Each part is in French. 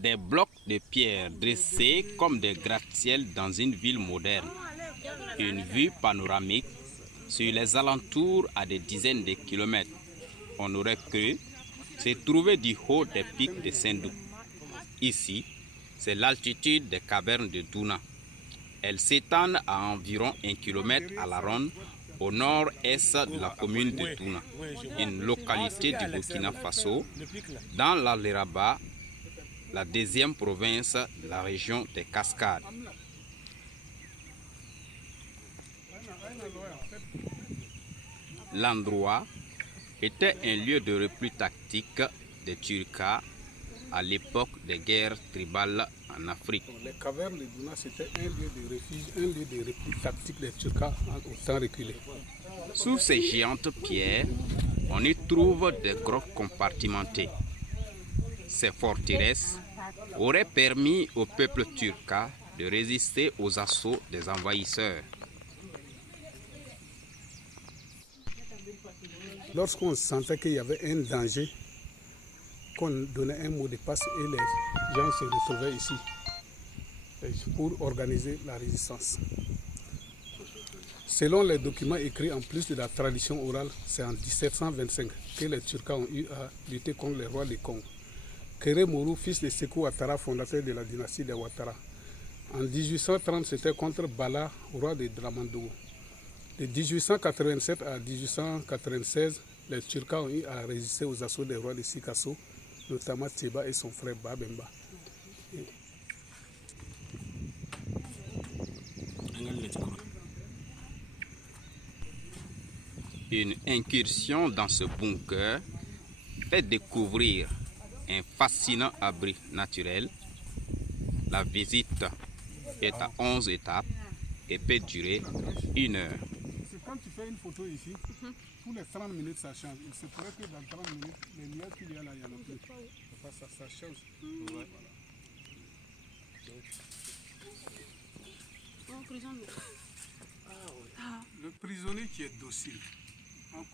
Des blocs de pierre dressés comme des gratte-ciel dans une ville moderne. Une vue panoramique sur les alentours à des dizaines de kilomètres. On aurait cru se trouver du haut des pics de Sendou. Ici, c'est l'altitude des cavernes de Douna. Elles s'étendent à environ 1 kilomètre à la ronde au nord-est de la commune de Douna, une localité du Burkina Faso, dans l'Aléraba, la deuxième province de la région des Cascades. L'endroit était un lieu de repli tactique des Turcas à l'époque des guerres tribales en Afrique. Les cavernes de Douna, c'était un lieu de refuge, un lieu de repli tactique des Turcas au temps reculé. Sous ces géantes pierres, on y trouve des grottes compartimentées. Ces forteresses auraient permis au peuple turca de résister aux assauts des envahisseurs. Lorsqu'on sentait qu'il y avait un danger, qu'on donnait un mot de passe et les gens se retrouvaient ici pour organiser la résistance. Selon les documents écrits en plus de la tradition orale, c'est en 1725 que les Turcs ont eu à lutter contre les rois des Congo. Kéré Mourou, fils de Sékou Ouattara, fondateur de la dynastie des Ouattara. En 1830, c'était contre Bala, roi de Dramandogo. De 1887 à 1896, les Turcs ont eu à résister aux assauts des rois de Sikasso, notamment Teba et son frère Babemba. Une incursion dans ce bunker fait découvrir un fascinant abri naturel. La visite est à 11 étapes et peut durer 1 heure. Quand tu fais une photo ici, tous les 30 minutes ça change. Il se pourrait que dans 30 minutes, les lumières qu'il y a là, il n'y en a plus. Ça change. Voilà. Le prisonnier qui est docile, on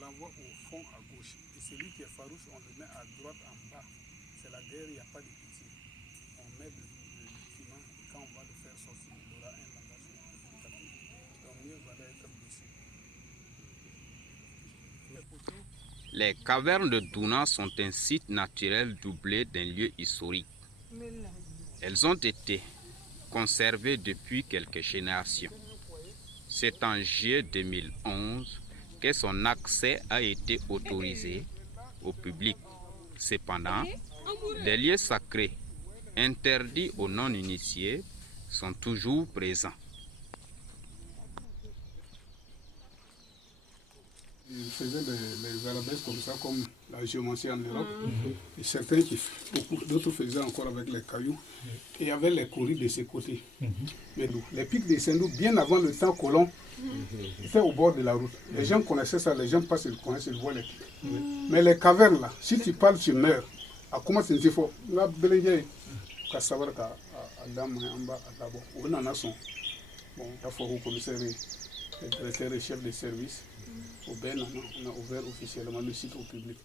l'envoie au fond à gauche. Et celui qui est farouche, on le met à droite en bas. C'est la guerre, il n'y a pas de pitié. On met le document et quand on va le faire sortir, il aura un langage explicatif. Donc mieux valait être docile. Les cavernes de Douna sont un site naturel doublé d'un lieu historique. Elles ont été conservées depuis quelques générations. C'est en juillet 2011 que son accès a été autorisé au public. Cependant, les lieux sacrés interdits aux non-initiés sont toujours présents. Ils faisaient les arabesques comme ça, comme la géomancie en Europe. Et certains, beaucoup d'autres faisaient encore avec les cailloux. Et il y avait les courriers de ces côtés. Mais les pics de Sendou, bien avant le temps colon, étaient au bord de la route. Les gens connaissaient ça, les gens passent, ils connaissent, ils voient les pics. Mais les cavernes là, si tu parles, tu meurs. À comment c'est une fois la belle qu'à savoir qu'à Adam en bas à d'abord. On en a son. Bon, il faut au commissaire, le directeur et chef de service. Au Ben, on a ouvert officiellement le site au public.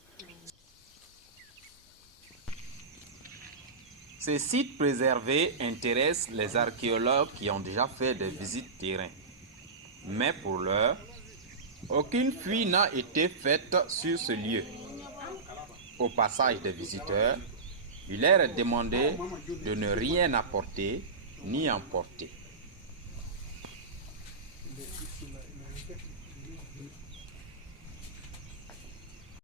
Ces sites préservés intéressent les archéologues qui ont déjà fait des visites terrain. Mais pour l'heure, aucune fuite n'a été faite sur ce lieu. Au passage des visiteurs, il leur est demandé de ne rien apporter ni emporter.